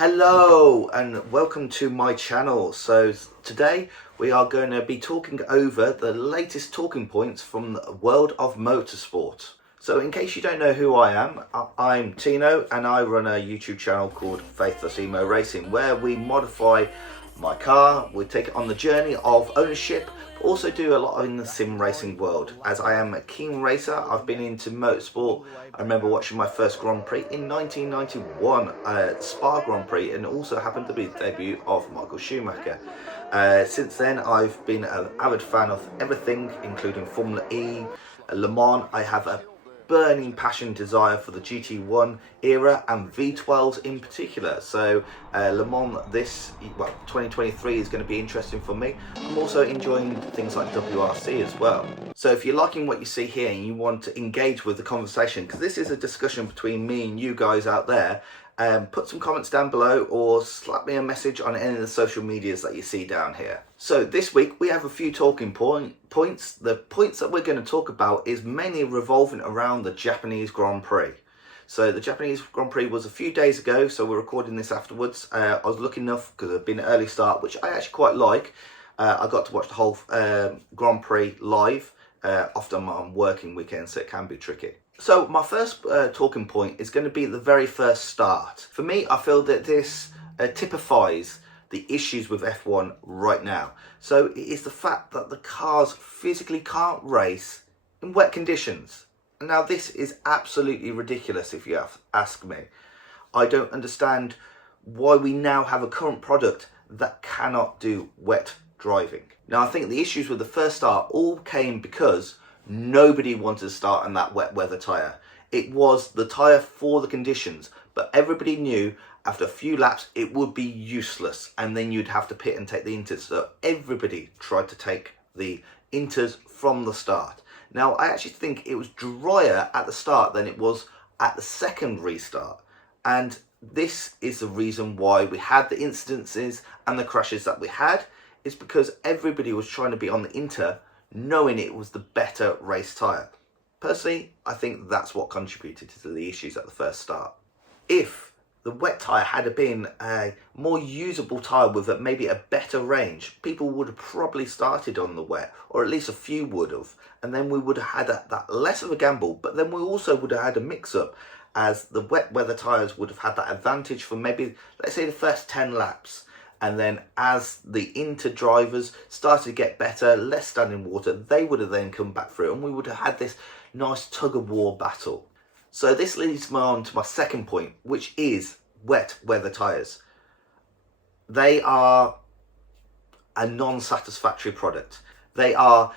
Hello and welcome to my channel. So today we are going to be talking over the latest talking points from the world of motorsport. So in case you don't know who I am, I'm Tino and I run a YouTube channel called Faithless Emo Racing, where we modify my car, we take it on the journey of ownership, but also do a lot in the sim racing world. As I am a keen racer, I've been into motorsport. I remember watching my first Grand Prix in 1991, Spa Grand Prix, and also happened to be the debut of Michael Schumacher. Since then, I've been an avid fan of everything, including Formula E, Le Mans. I have a burning passion desire for the GT1 era and V12s in particular. So Le Mans 2023 is going to be interesting for me. I'm also enjoying things like WRC as well. So if you're liking what you see here and you want to engage with the conversation, because this is a discussion between me and you guys out there, put some comments down below or slap me a message on any of the social medias that you see down here. So this week we have a few talking points. The points that we're going to talk about is mainly revolving around the Japanese Grand Prix. So the Japanese Grand Prix was a few days ago, so we're recording this afterwards. I was lucky enough, because I've been an early start, which I actually quite like. I got to watch the whole Grand Prix live. Often I'm working weekends, so it can be tricky. So my first talking point is going to be the very first start. For me, I feel that this typifies the issues with F1 right now. So it is the fact that the cars physically can't race in wet conditions. Now this is absolutely ridiculous if you ask me. I don't understand why we now have a current product that cannot do wet driving. Now I think the issues with the first start all came because nobody wanted to start on that wet weather tyre. It was the tyre for the conditions, but everybody knew after a few laps it would be useless and then you'd have to pit and take the inters. So everybody tried to take the inters from the start. Now I actually think it was drier at the start than it was at the second restart, and this is the reason why we had the incidences and the crashes that we had, is because everybody was trying to be on the inter knowing it was the better race tyre. Personally, I think that's what contributed to the issues at the first start. If the wet tyre had been a more usable tyre with maybe a better range, people would have probably started on the wet, or at least a few would have, and then we would have had that less of a gamble, but then we also would have had a mix-up, as the wet weather tyres would have had that advantage for maybe, let's say, the first 10 laps. And then as the inter drivers started to get better, less standing water, they would have then come back through and we would have had this nice tug-of-war battle. So this leads me on to my second point, which is wet weather tyres. They are a non-satisfactory product. They are,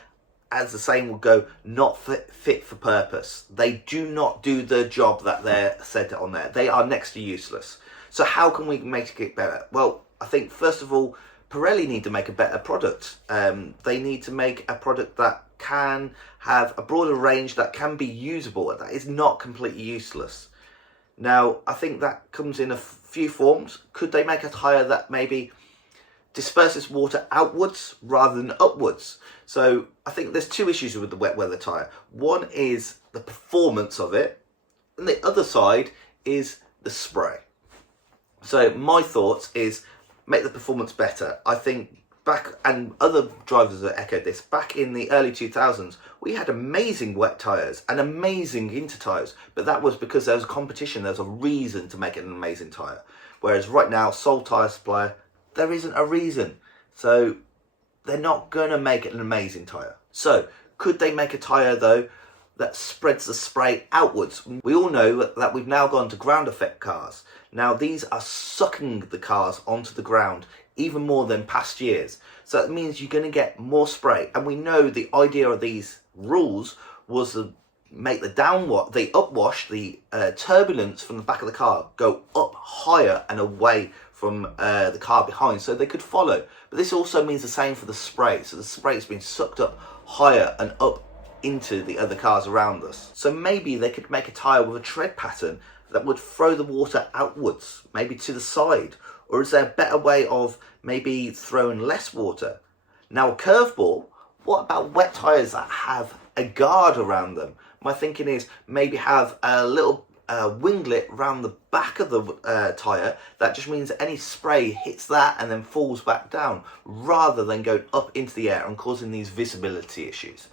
as the saying would go, not fit for purpose. They do not do the job that they're said on there. They are next to useless. So how can we make it better? Well, I think first of all, Pirelli need to make a better product. They need to make a product that can have a broader range, that can be usable, that is not completely useless. Now, I think that comes in a few forms. Could they make a tyre that maybe disperses water outwards rather than upwards? So I think there's two issues with the wet weather tyre. One is the performance of it, and the other side is the spray. So my thoughts is make the performance better. I think back, and other drivers have echoed this, back in the early 2000s, we had amazing wet tyres and amazing inter tyres, but that was because there was a competition, there was a reason to make it an amazing tyre. Whereas right now, sole tyre supplier, there isn't a reason. So they're not going to make it an amazing tyre. So could they make a tyre though that spreads the spray outwards? We all know that we've now gone to ground effect cars. Now these are sucking the cars onto the ground even more than past years. So that means you're going to get more spray. And we know the idea of these rules was to make the upwash, the turbulence from the back of the car go up higher and away from the car behind, so they could follow. But this also means the same for the spray. So the spray is being sucked up higher and up into the other cars around us. So maybe they could make a tyre with a tread pattern that would throw the water outwards, maybe to the side. Or is there a better way of maybe throwing less water? Now a curveball, what about wet tyres that have a guard around them? My thinking is maybe have a little winglet around the back of the tyre, that just means any spray hits that and then falls back down, rather than going up into the air and causing these visibility issues.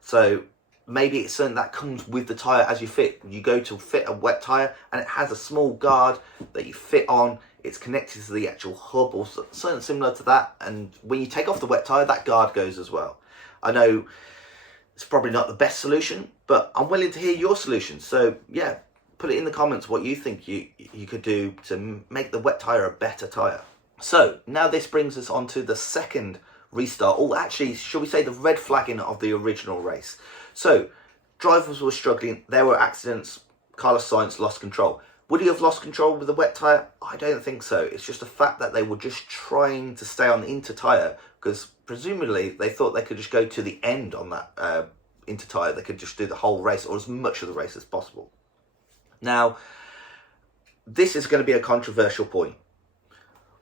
So maybe it's something that comes with the tyre as you fit. You go to fit a wet tyre and it has a small guard that you fit on. It's connected to the actual hub or something similar to that. And when you take off the wet tyre, that guard goes as well. I know it's probably not the best solution, but I'm willing to hear your solution. So yeah, put it in the comments what you think you could do to make the wet tyre a better tyre. So now this brings us on to the second restart, or actually, shall we say, the red flagging of the original race. So drivers were struggling, there were accidents, Carlos Sainz lost control. Would he have lost control with the wet tyre? I don't think so. It's just the fact that they were just trying to stay on the inter tyre, because presumably they thought they could just go to the end on that inter tyre. They could just do the whole race, or as much of the race as possible. Now, this is going to be a controversial point.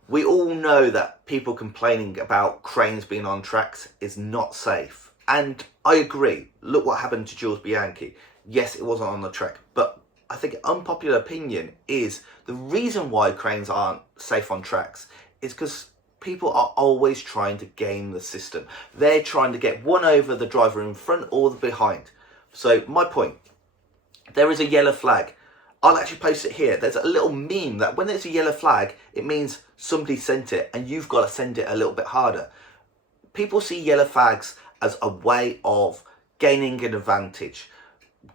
We all know that people complaining about cranes being on tracks is not safe. And I agree. Look what happened to Jules Bianchi. Yes, it wasn't on the track, but I think unpopular opinion is the reason why cranes aren't safe on tracks is because people are always trying to game the system. They're trying to get one over the driver in front or the behind. So my point, there is a yellow flag. I'll actually post it here. There's a little meme that when there's a yellow flag, it means somebody sent it and you've got to send it a little bit harder. People see yellow flags as a way of gaining an advantage,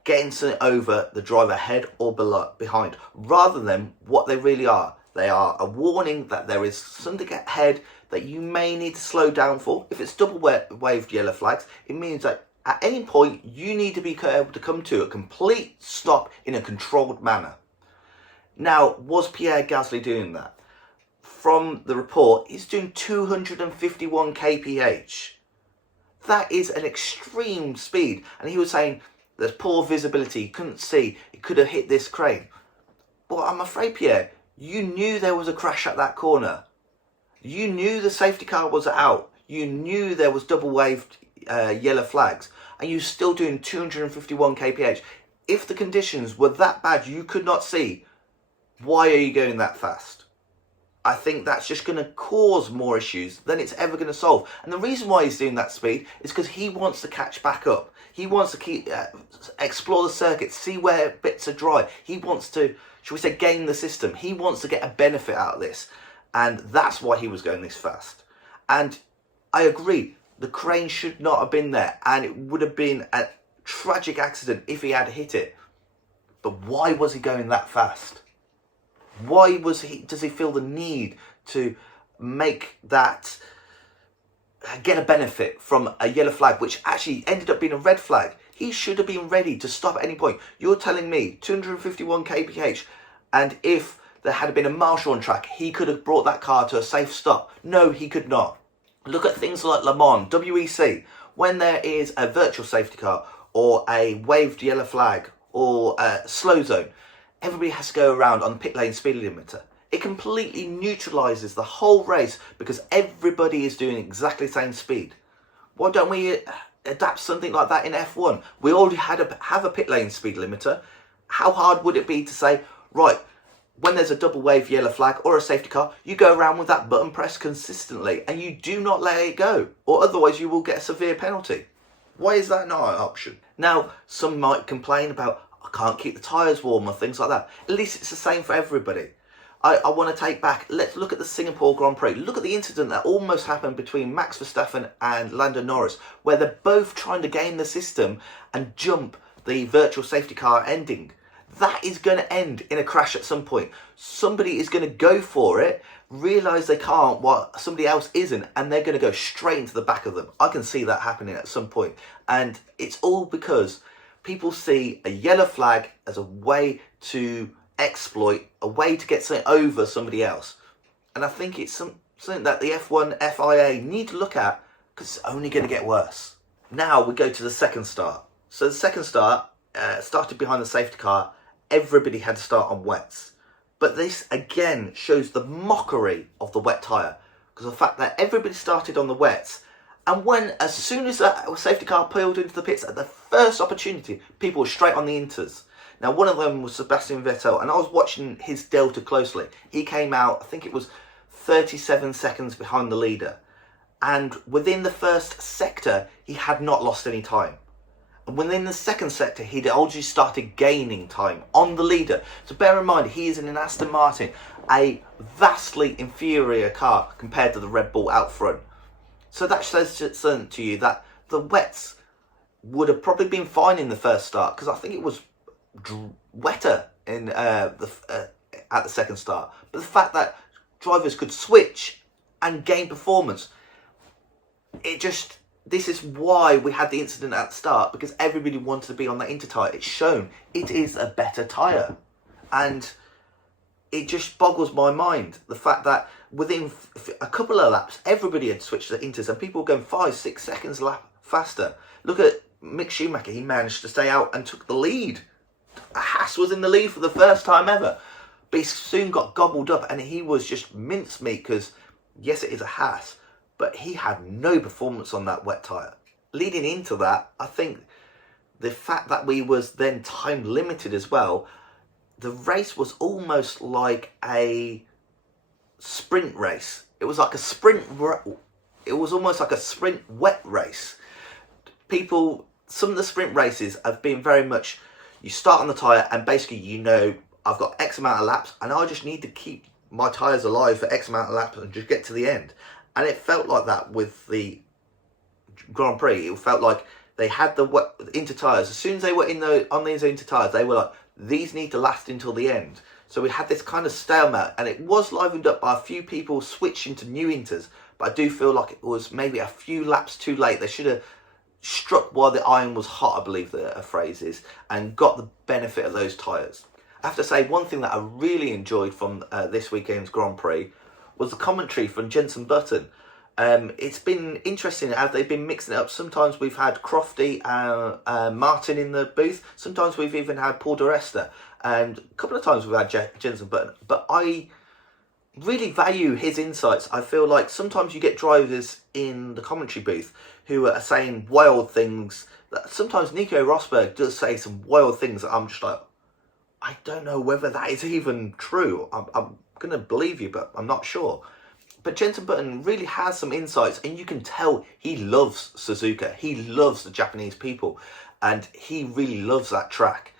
getting something over the driver ahead or behind, rather than what they really are. They are a warning that there is something ahead that you may need to slow down for. If it's double waved yellow flags, it means that at any point you need to be able to come to a complete stop in a controlled manner. Now, was Pierre Gasly doing that? From the report, he's doing 251 kph. That is an extreme speed. And he was saying there's poor visibility, he couldn't see, he could have hit this crane. But I'm afraid, Pierre, you knew there was a crash at that corner. You knew the safety car was out. You knew there was double waved yellow flags, and you're still doing 251 kph. If the conditions were that bad you could not see, why are you going that fast? I think that's just going to cause more issues than it's ever going to solve. And the reason why he's doing that speed is because he wants to catch back up. He wants to keep explore the circuit, see where bits are dry. He wants to, shall we say, game the system. He wants to get a benefit out of this. And that's why he was going this fast. And I agree, the crane should not have been there. And it would have been a tragic accident if he had hit it. But why was he going that fast? Why does he feel the need to make that, get a benefit from a yellow flag, which actually ended up being a red flag? He should have been ready to stop at any point. You're telling me 251 kph, and if there had been a marshal on track, he could have brought that car to a safe stop. No, he could not. Look at things like Le Mans, WEC, when there is a virtual safety car or a waved yellow flag or a slow zone, everybody has to go around on the pit lane speed limiter. It completely neutralises the whole race because everybody is doing exactly the same speed. Why don't we adapt something like that in F1? We already have a pit lane speed limiter. How hard would it be to say, right, when there's a double wave yellow flag or a safety car, you go around with that button pressed consistently and you do not let it go, or otherwise you will get a severe penalty. Why is that not an option? Now, some might complain about, I can't keep the tyres warm or things like that. At least it's the same for everybody. I want to take back, let's look at the Singapore Grand Prix. Look at the incident that almost happened between Max Verstappen and Lando Norris, where they're both trying to game the system and jump the virtual safety car ending. That is going to end in a crash at some point. Somebody is going to go for it, realise they can't while somebody else isn't, and they're going to go straight into the back of them. I can see that happening at some point. And it's all because people see a yellow flag as a way to exploit, a way to get something over somebody else. And I think it's something that the F1 FIA need to look at, because it's only going to get worse. Now we go to the second start. So the second start started behind the safety car. Everybody had to start on wets. But this again shows the mockery of the wet tyre, because of the fact that everybody started on the wets, and as soon as that safety car peeled into the pits at the first opportunity, people were straight on the inters. Now, one of them was Sebastian Vettel, and I was watching his delta closely. He came out, I think it was 37 seconds behind the leader. And within the first sector, he had not lost any time. And within the second sector, he'd already started gaining time on the leader. So bear in mind, he is in an Aston Martin, a vastly inferior car compared to the Red Bull out front. So that says something to you that the wets would have probably been fine in the first start, because I think it was wetter in at the second start. But the fact that drivers could switch and gain performance, this is why we had the incident at the start, because everybody wanted to be on that Inter tyre. It's shown it is a better tyre, and it just boggles my mind, the fact that within a couple of laps everybody had switched to Inters, and people were going 5-6 seconds a lap faster. Look at Mick Schumacher, he managed to stay out and took the lead. Haas was in the lead for the first time ever, but he soon got gobbled up, and he was just mincemeat, because yes, it is a Haas, but he had no performance on that wet tyre. Leading into that, I think the fact that we was then time limited as well, the race was almost like a sprint race. It was like a sprint, it was almost like a sprint wet race. Some of the sprint races have been very much, you start on the tyre and basically you know, I've got X amount of laps and I just need to keep my tyres alive for X amount of laps and just get to the end. And it felt like that with the Grand Prix. It felt like they had the Inter tyres. As soon as they were on these Inter tyres, they were like, these need to last until the end. So we had this kind of stalemate, and it was livened up by a few people switching to new Inters, but I do feel like it was maybe a few laps too late. They should have struck while the iron was hot, I believe the phrase is, and got the benefit of those tyres. I have to say, one thing that I really enjoyed from this weekend's Grand Prix was the commentary from Jenson Button. It's been interesting as they've been mixing it up. Sometimes we've had Crofty and Martin in the booth. Sometimes we've even had Paul DeResta. And a couple of times we've had Jenson Button. But I really value his insights. I feel like sometimes you get drivers in the commentary booth who are saying wild things. Sometimes Nico Rosberg does say some wild things that I'm just like, I don't know whether that is even true. I'm going to believe you, but I'm not sure. But Jenson Button really has some insights, and you can tell he loves Suzuka. He loves the Japanese people, and he really loves that track.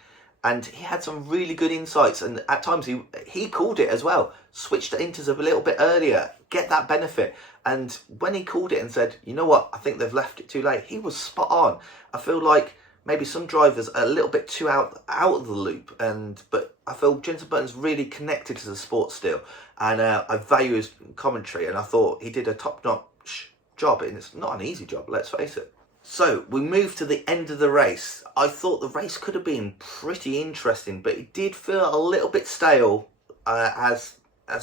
And he had some really good insights, and at times he called it as well. Switch to Inters a little bit earlier, get that benefit. And when he called it and said, you know what, I think they've left it too late, he was spot on. I feel like maybe some drivers are a little bit too out of the loop, but I feel Jenson Button's really connected to the sport still, and I value his commentary, and I thought he did a top-notch job, and it's not an easy job, let's face it. So we moved to the end of the race. I thought the race could have been pretty interesting, but it did feel a little bit stale, as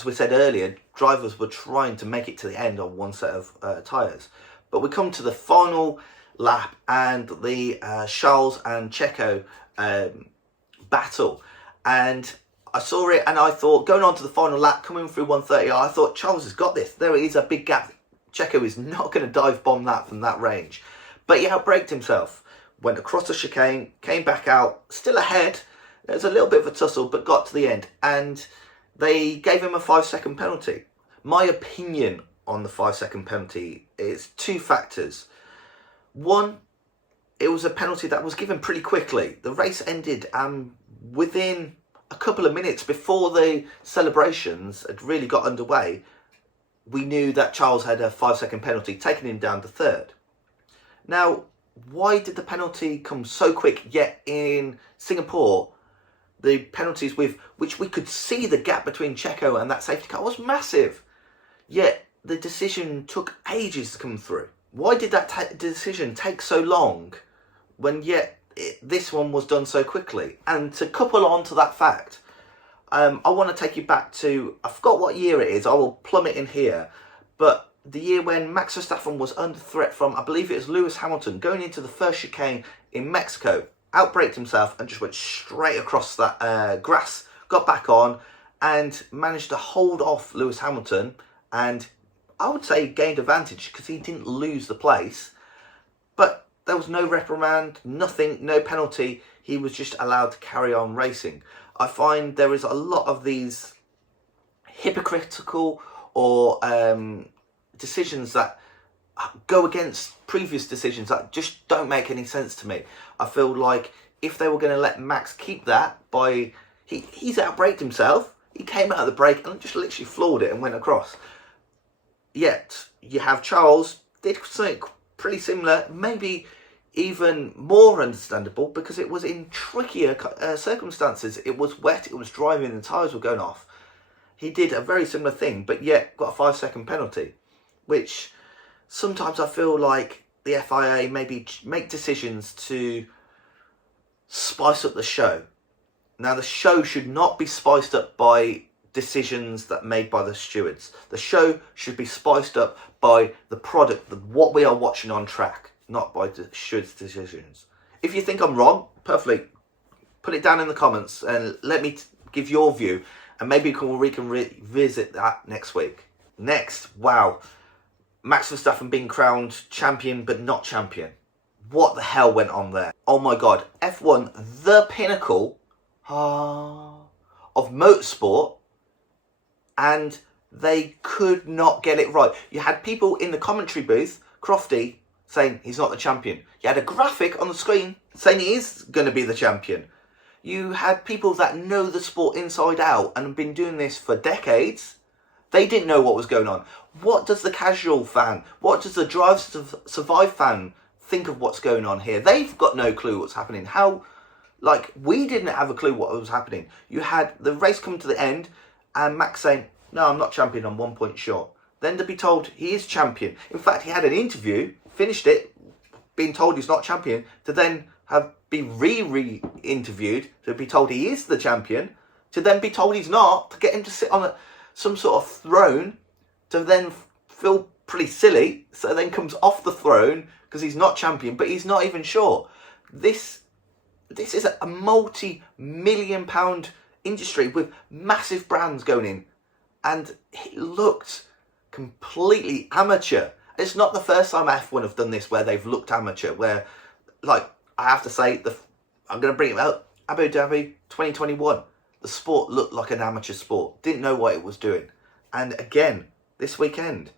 we said earlier, drivers were trying to make it to the end on one set of tyres. But we come to the final lap and the Charles and Checco battle, and I saw it and I thought, going on to the final lap, coming through 130, I thought Charles has got this. There is a big gap. Checco is not going to dive bomb that from that range, but he outbraked himself, went across the chicane, came back out, still ahead. There was a little bit of a tussle, but got to the end, and they gave him a 5-second penalty. My opinion on the 5-second penalty is two factors. One, it was a penalty that was given pretty quickly. The race ended within a couple of minutes before the celebrations had really got underway. We knew that Charles had a 5-second penalty, taking him down to third. Now, why did the penalty come so quick? Yet in Singapore, the penalties which we could see the gap between Checco and that safety car was massive. Yet the decision took ages to come through. Why did that decision take so long when yet this one was done so quickly? And to couple on to that fact, I want to take you back to, I forgot what year it is, I will plumb it in here, but the year when Max Verstappen was under threat from, I believe it was Lewis Hamilton, going into the first chicane in Mexico, outbraked himself and just went straight across that grass, got back on and managed to hold off Lewis Hamilton, and I would say gained advantage because he didn't lose the place, but there was no reprimand, nothing, no penalty. he was just allowed to carry on racing. I find there is a lot of these hypocritical or decisions that go against previous decisions that just don't make any sense to me. I feel like if they were going to let Max keep that he's outbraked himself. He came out of the brake and just literally floored it and went across. Yet you have Charles did something pretty similar, maybe even more understandable because it was in trickier circumstances. It was wet, it was driving, and the tyres were going off. He did a very similar thing, but yet got a 5-second penalty, which sometimes I feel like the FIA maybe make decisions to spice up the show. Now, the show should not be spiced up by decisions that are made by the stewards. The show should be spiced up by the product, what we are watching on track, not by the stewards' decisions. If you think I'm wrong, perfectly, put it down in the comments and let me give your view, and maybe we can revisit that next week. Next, wow, Max Verstappen being crowned champion but not champion. What the hell went on there? Oh my God, F1, the pinnacle of motorsport, and they could not get it right. You had people in the commentary booth, Crofty, saying he's not the champion. You had a graphic on the screen saying he is going to be the champion. You had people that know the sport inside out and have been doing this for decades. They didn't know what was going on. What does the casual fan, what does the Drive to Survive fan think of what's going on here? They've got no clue what's happening. We didn't have a clue what was happening. You had the race come to the end and Max saying, no, I'm not champion, I'm 1 point short. Then to be told he is champion. In fact, he had an interview, finished it, being told he's not champion, to then be re-interviewed, to be told he is the champion, to then be told he's not, to get him to sit on some sort of throne, to then feel pretty silly, so then comes off the throne because he's not champion, but he's not even sure. This is a multi-million pound industry with massive brands going in, and it looked completely amateur. It's not the first time F1 have done this where they've looked amateur, where, I have to say, I'm going to bring it up, Abu Dhabi 2021, the sport looked like an amateur sport, didn't know what it was doing. And again, this weekend,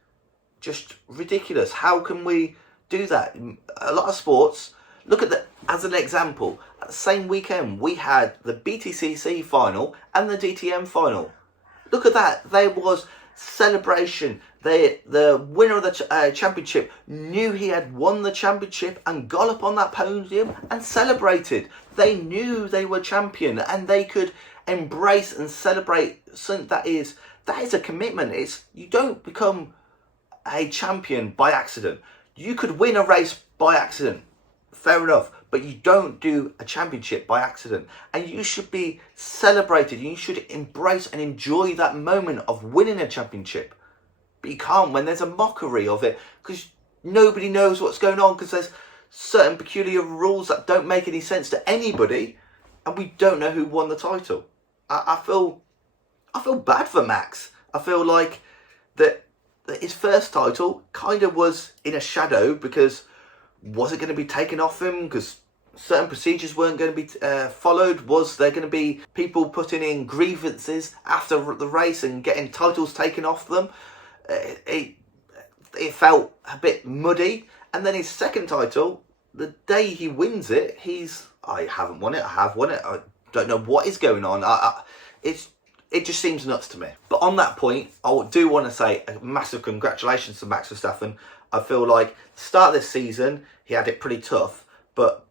just ridiculous. How can we do that? A lot of sports, look at as an example, at the same weekend, we had the BTCC final and the DTM final. Look at that. There was celebration. The winner of the championship knew he had won the championship and got up on that podium and celebrated. They knew they were champion and they could embrace and celebrate something that is a commitment. You don't become a champion by accident. You could win a race by accident, fair enough, but you don't do a championship by accident. And you should be celebrated. You should embrace and enjoy that moment of winning a championship. But you can't when there's a mockery of it, because nobody knows what's going on, because there's certain peculiar rules that don't make any sense to anybody, and we don't know who won the title. I feel bad for Max. I feel like that his first title kind of was in a shadow, because was it going to be taken off him because certain procedures weren't going to be followed? Was there going to be people putting in grievances after the race and getting titles taken off them? It felt a bit muddy. And then his second title, the day he wins it, I haven't won it, I have won it, I don't know what is going on. It just seems nuts to me. But on that point, I do want to say a massive congratulations to Max Verstappen. I feel like the start of this season, he had it pretty tough, but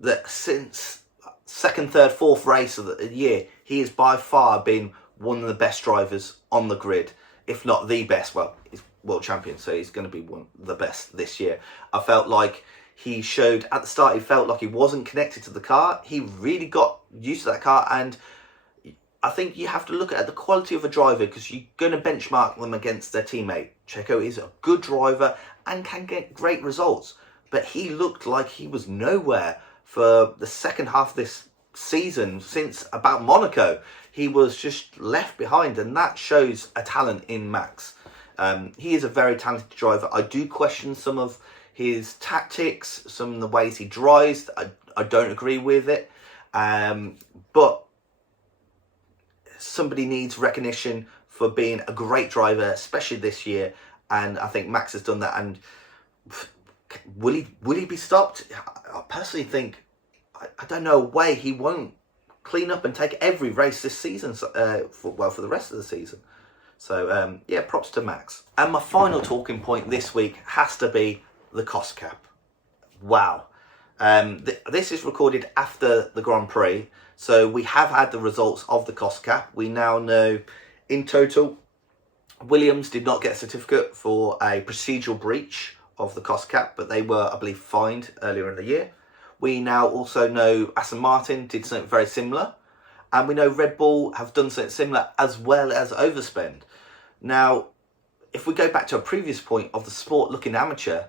that since second, third, fourth race of the year, he has by far been one of the best drivers on the grid, if not the best. Well, he's world champion, so he's going to be one of the best this year. I felt like he showed at the start, he felt like he wasn't connected to the car. He really got used to that car, and I think you have to look at the quality of a driver, because you're going to benchmark them against their teammate. Checco is a good driver and can get great results, but he looked like he was nowhere for the second half of this season. Since about Monaco, he was just left behind, and that shows a talent in Max. He is a very talented driver. I do question some of his tactics, some of the ways he drives. I don't agree with it. But somebody needs recognition for being a great driver, especially this year. And I think Max has done that. And will he be stopped? I personally think, I don't know a way he won't clean up and take every race this season, for the rest of the season. So yeah, props to Max. And my final talking point this week has to be the cost cap. Wow. This is recorded after the Grand Prix, so we have had the results of the cost cap. We now know in total Williams did not get a certificate for a procedural breach of the cost cap, but they were, I believe, fined earlier in the year. We now also know Aston Martin did something very similar, and we know Red Bull have done something similar as well as overspend. Now, if we go back to a previous point of the sport looking amateur,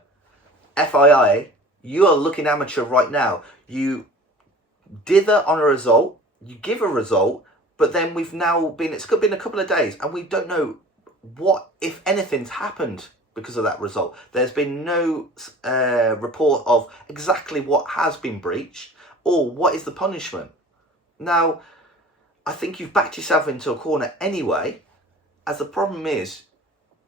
FIA, you are looking amateur right now. You dither on a result, you give a result, but then we've now been, it's been a couple of days, and we don't know what, if anything's happened because of that result. There's been no report of exactly what has been breached or what is the punishment. Now, I think you've backed yourself into a corner anyway, as the problem is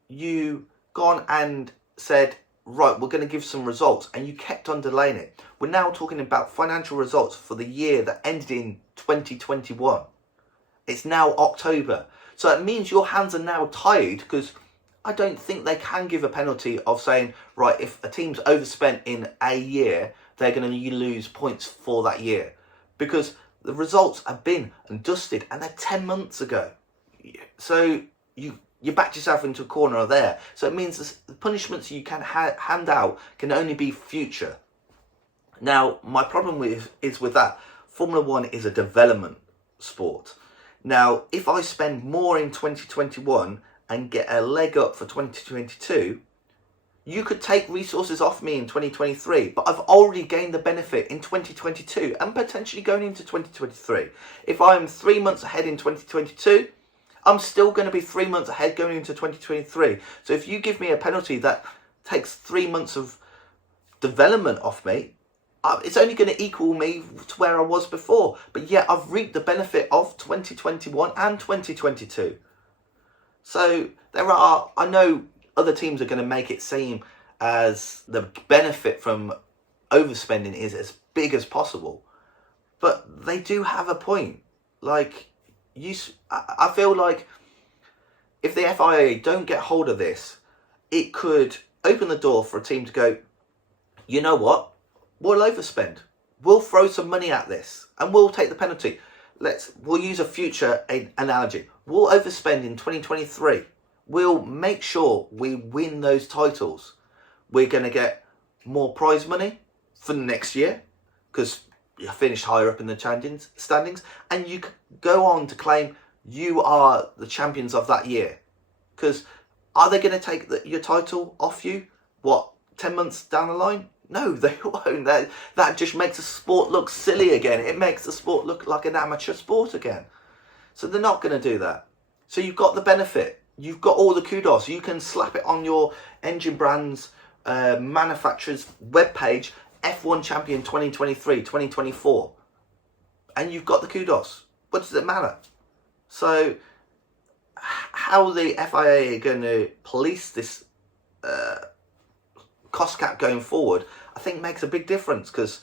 you gone and said, right, we're going to give some results, and you kept on delaying it. We're now talking about financial results for the year that ended in 2021. It's now October. So it means your hands are now tied, because I don't think they can give a penalty of saying, right, if a team's overspent in a year, they're going to lose points for that year. Because the results have been and dusted, and they're 10 months ago. So you backed yourself into a corner there. So it means the punishments you can hand out can only be future. Now, my problem is with that. Formula One is a development sport. Now, if I spend more in 2021 and get a leg up for 2022, you could take resources off me in 2023, but I've already gained the benefit in 2022 and potentially going into 2023. If I'm 3 months ahead in 2022, I'm still going to be 3 months ahead going into 2023. So if you give me a penalty that takes 3 months of development off me, it's only going to equal me to where I was before. But yet I've reaped the benefit of 2021 and 2022. So I know other teams are going to make it seem as the benefit from overspending is as big as possible. But they do have a point. Like, I feel like if the FIA don't get hold of this, it could open the door for a team to go, you know what, we'll overspend. We'll throw some money at this and we'll take the penalty. We'll use a future analogy. We'll overspend in 2023. We'll make sure we win those titles. We're going to get more prize money for the next year because you finished higher up in the standings, and you go on to claim you are the champions of that year. Because are they going to take your title off you, 10 months down the line? No, they won't. That just makes the sport look silly again. It makes the sport look like an amateur sport again. So they're not going to do that. So you've got the benefit. You've got all the kudos. You can slap it on your engine brand's manufacturer's webpage, F1 champion 2023, 2024. And you've got the kudos. What does it matter? So how the FIA are going to police this cost cap going forward, I think makes a big difference, because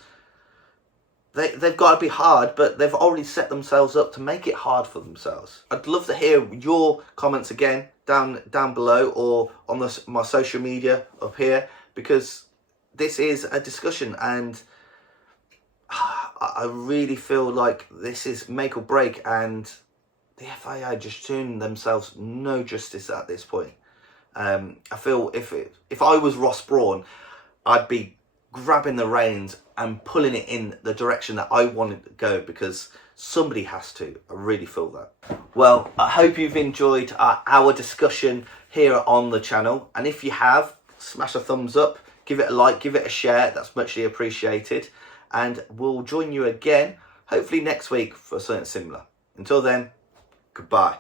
they've got to be hard, but they've already set themselves up to make it hard for themselves. I'd love to hear your comments again down below or on my social media up here, because this is a discussion, and I really feel like this is make or break, and the FIA just doing themselves no justice at this point. I feel if I was Ross Brawn, I'd be grabbing the reins and pulling it in the direction that I want it to go, because somebody has to. I really feel that. Well, I hope you've enjoyed our discussion here on the channel, and if you have, smash a thumbs up, give it a like, give it a share. That's muchly appreciated, and we'll join you again hopefully next week for something similar. Until then, goodbye.